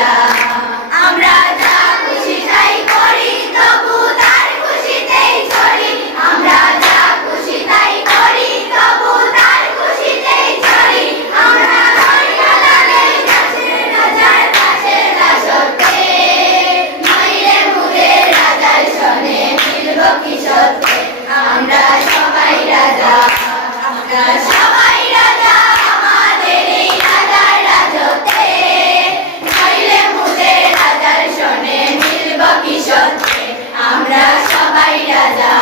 রাজা আমরা যা খুশি তাই করি তবু তার খুশিতেই চলি আমরা যা খুশি তাই করি তবু তার খুশিতেই চলি আমরা দরিয়া লাগে গাছের রাজার কাছে দাসত্বে নইলে মুদের রাজার শোনে মিলব কি সত্যে আমরা সবাই রাজা আমরা সবাই রাজা আমাদের এই রাজার রাজত্বে নইলে মুদের রাজার শোনে মিলব কি সত্যে আমরা সবাই রাজা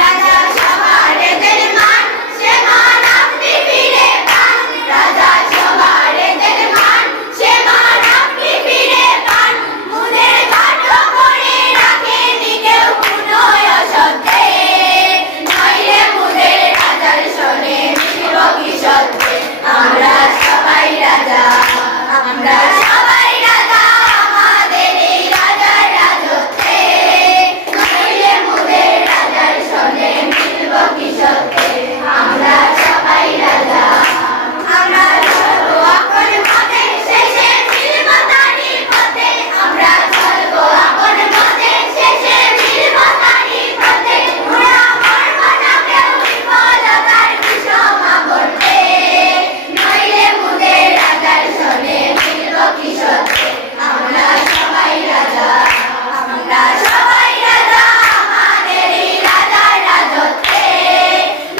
রাজা সবার এদের মান সে মান আপনি ফিরে পান রাজা সবার এদের মান সে মান আপনি ফিরে পান মুদের ঘাট করে রাখেনি কেউ কোনো অসত্যে নইলে মুদের রাজার শোনে মিলব কি সত্যে আমরা সবাই রাজা আমরা সবাই রাজা আমাদের এই রাজার রাজত্বে নইলে মুদের রাজার শোনে মিলব কি সত্যে আমরা সবাই রাজা আমরা চলবো আপন পথে শেষে মিলব তারই পথে আমরা চলবো আপন পথে শেষে মিলব তারই পথে ওরা মরব না কেউ বিফলতার বিষম আবর্তে নইলে মুদের রাজার শোনে মিলব কি সত্যে আমরা সবাই রাজা আমরা সবাই রাজা আমাদের এই রাজার রাজত্বে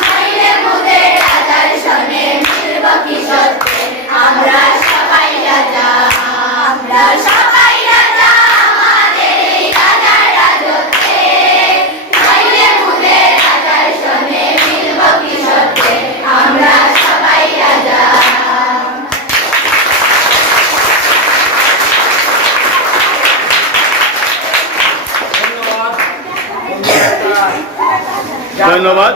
নইলে মুদের রাজার শোনে মিলব কি সত্যে আমরা সবাই রাজা আমরা সবাই রাজা আমাদের এই রাজার রাজত্বে নইলে মুদের রাজার শোনে মিলব কি সত্যে আমরা সবাই রাজা ধন্যবাদ।